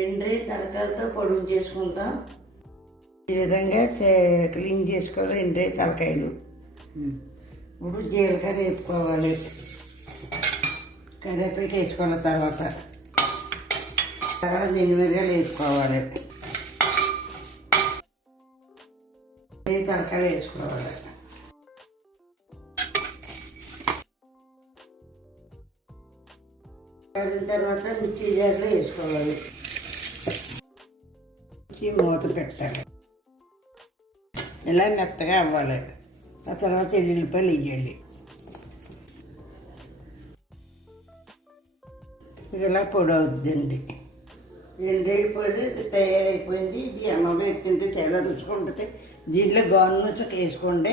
ఎండ్రి తలకాయలతో పొడుగు చేసుకుంటాం. ఈ విధంగా క్లీన్ చేసుకోవాలి ఎండ్రి తలకాయలు. ఇప్పుడు జీలకర్ర వేసుకోవాలి, కరివేపాకు వేసుకోవాలి, తర్వాత మిరపకాయలు వేసుకోవాలి, తలకాయలు వేసుకోవాలి. తర్వాత మిర్చి జార్లో వేసుకోవాలి, మూత పెట్టాలి, ఇలా మెత్తగా అవ్వాలి. ఆ తర్వాత ఎల్లుల్లిపాయలు వేయాలి. ఇది ఇలా పొడి అవుతుందండి. ఎండ్రేడు పొడి తయారైపోయింది. ఇది అన్నంలో ఎత్తుంటే చాలా రుచిగా ఉంటుంది. దీంట్లో గోరుముచ్చ వేసుకోండి.